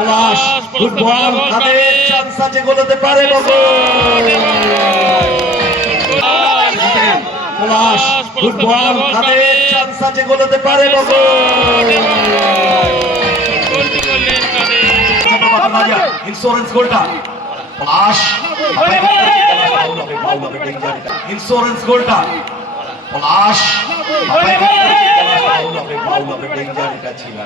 পলাশ football তাদের chance আছে গোলতে পারে পলাশ ফুটবল তাদের চান্স আছে গোলতে পারে ইন্স্যুরেন্স গোলটা পলাশ ইন্স্যুরেন্স গোলটা পলাশ ডেঞ্জারিটা ছিল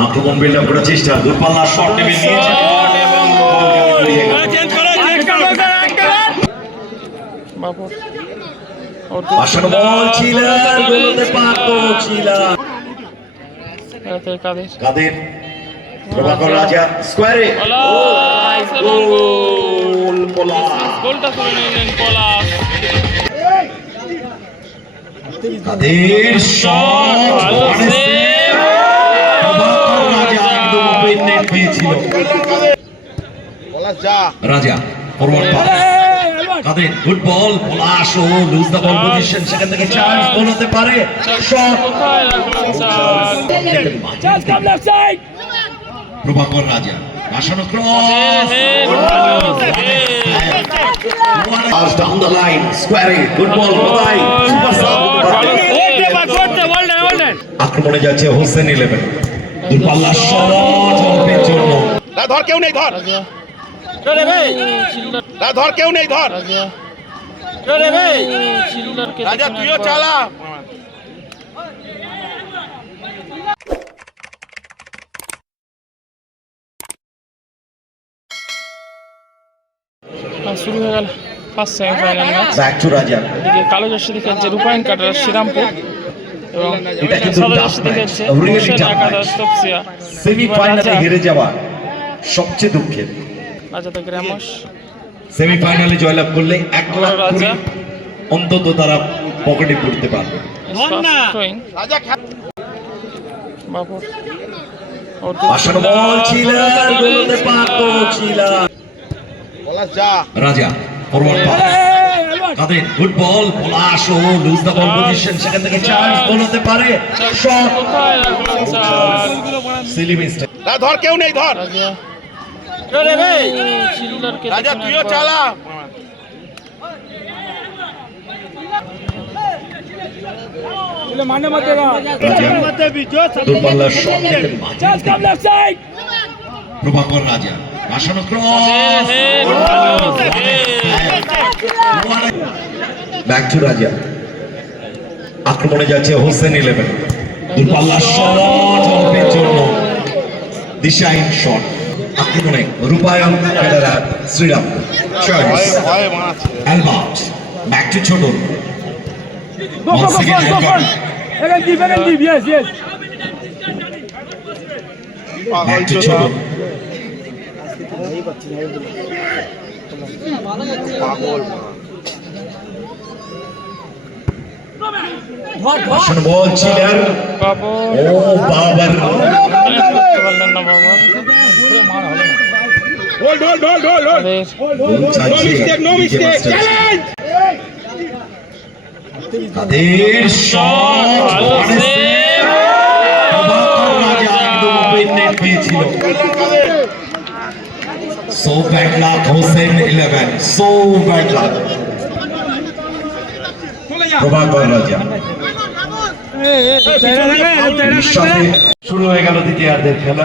আক্রমণ বিল্ড করার চেষ্টা দূরপাল্লা শট টেবিল নিয়েছে বাবর বল ছিলেন গোলতে পারত ছিলেন কাদের? প্রভাকর রাজা স্কোয়ারে। পলাশ এবং গোল গোলটা করে নিলেন পলাশ কাদের শট ভালো save। প্রভাকর রাজা। একদম ওপেন নেট পেয়েছিল Raja forward pass Kader good ball Palash O loose the ball position সেখান থেকে চান্স গোল হতে পারে। শট প্রভাকর রাজা। National cross. Pass down the line, squaring, good ball, Mudai, super sub. আক্রমণে যাচ্ছে হোসেন ইলেভেন দুপাল্লা শট অল্পের জন্য না ধর কেউ নেই ধর না ধর কেউ নেই ধর রাজা তুইও চালা শুরু হয়ে গেল ফার্স্ট সেমিফাইনাল ম্যাচ রাজা এদিকে কালো জার্সি খেলছে রূপায়ণ কাটার শ্রীরামপুর। এবং এটা কিন্তু সাদা জার্সিতে match, খেলছে হোসেন একাদশ তপসিয়া সেমিফাইনালে হেরে যাওয়া সবচেয়ে দুঃখের। রাজাতে গ্রামস। সেমিফাইনালে জয়লাভ করলে এক লাখ রাজা। অন্তত তারা পকেটে পড়তে পারবে। রাজা ভাসানো বল ছিলেন পারত ছিলেন Raja. Forward pass Kader good ball Palash O loose the ball position সেখান থেকে চান্স গোল হতে পারে। শট। সিলি মিস্টেক না ধর কেউ নেই ধর। রাজা। তুইও চালা। প্রভাকর রাজা। ব্যাক টু রাজা আক্রমণে যাচ্ছে হোসেন ইলেভেন দূরপাল্লা অল্পের জন্য। দিশাহীন শট আক্রমণে রূপায়ণ ফেডারার শ্রীরাম। মাছ ব্যাক টু ছোট. Back to ছোট পাগল ভাসানো বল ছিলেন বাবর ও বাবার। পারলেন না Babar hold hold hold hold hold তাদের মিস্টেক নো মিস্টেক চ্যালেঞ্জ। তাদের শট ভালো রাজা একদম পেয়েছিল so bad luck Hossain eleven so bad luck Prabhakar Raja নিঃসন্দেহে শুরু হয়ে গেল দ্বিতীয়ার্ধের খেলা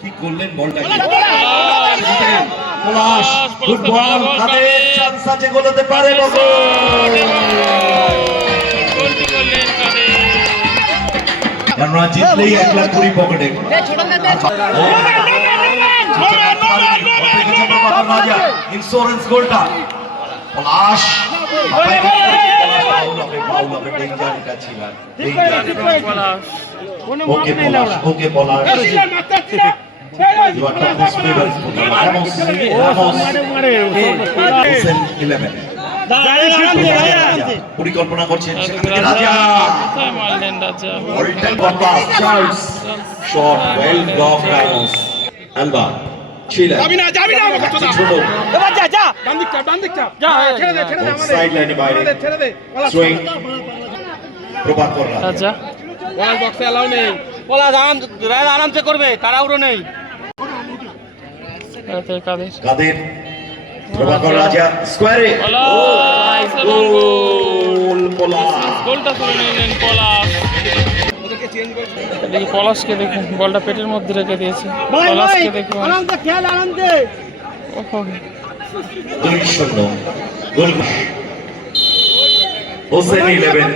কি করলেন বলটা কি? পলাশ গুড বল তাদের চান্স আছে গোল হতে পারে গোলটি কেননা জিতলেই এক লাখ কুড়ি পকেটে। ইন্স্যুরেন্স গোলটা ডেঞ্জার এটা ছিল। danger। Palash. Okay Palash okay Palash. You are top spirit. Ramos, Ramos, Hussein 11 পরিকল্পনা করছেন সেখান থেকে রাজা. যাবি না যাবি না ছোট ডান ডান দিকটা যা, ছেড়ে দে ছেড়ে দে আমাদের সাইডলাইনে বাইরে আমাদের ছেড়ে দে সুইং প্রপাত করলাম রাজা পলাশ বক্সে এলাও নেই পলাশ আরাম আরামসে করবে তাড়াহুড়ো নেই কাদের কাদের? প্রভাকর রাজা স্কোয়ারে গোল পলাশ। গোলটা করে নিলেন পলাশ। এদিকে পলাশকে দেখুন বলটা পেটের মধ্যে রেখে দিয়েছে। পলাশকে দেখুন। দুই শূন্য। Goal Hossain eleven.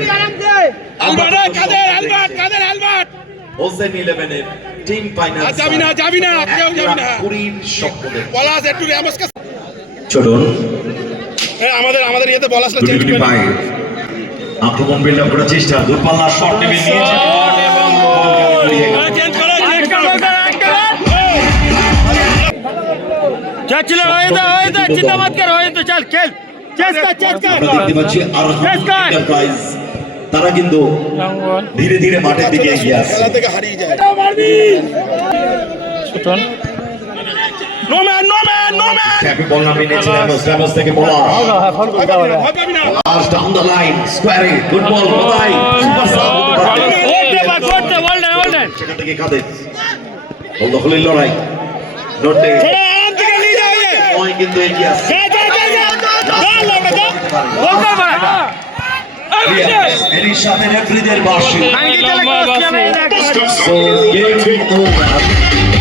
Albert Kader Albert Kader Albert? Hossain ইলেভেনের টিম ফাইনাল আর যাবি না যাবি না কেউ যাবি না। কুড়ির স্বপ্ন। পলাশ একটু র্যামসকে চলুন। আমাদের আমাদের ইয়েতে বল আসলে চেঞ্জ করে আক্রমণ বিল্ড আপ করার চেষ্টা। দূরপাল্লা শট টেবিল নিয়েছে চল চল হয়ে যা হয়ে যা চিন্তা মত কর হয়ে তো চল খেল। চেস তারা কিন্তু ধীরে ধীরে মাঠের দিকে এগিয়ে আসছে। লড়াই। কিন্তু এগিয়ে আসছে। Elisha Benefri'den başlıyor. Ben gidelim Osman'a. So, game over.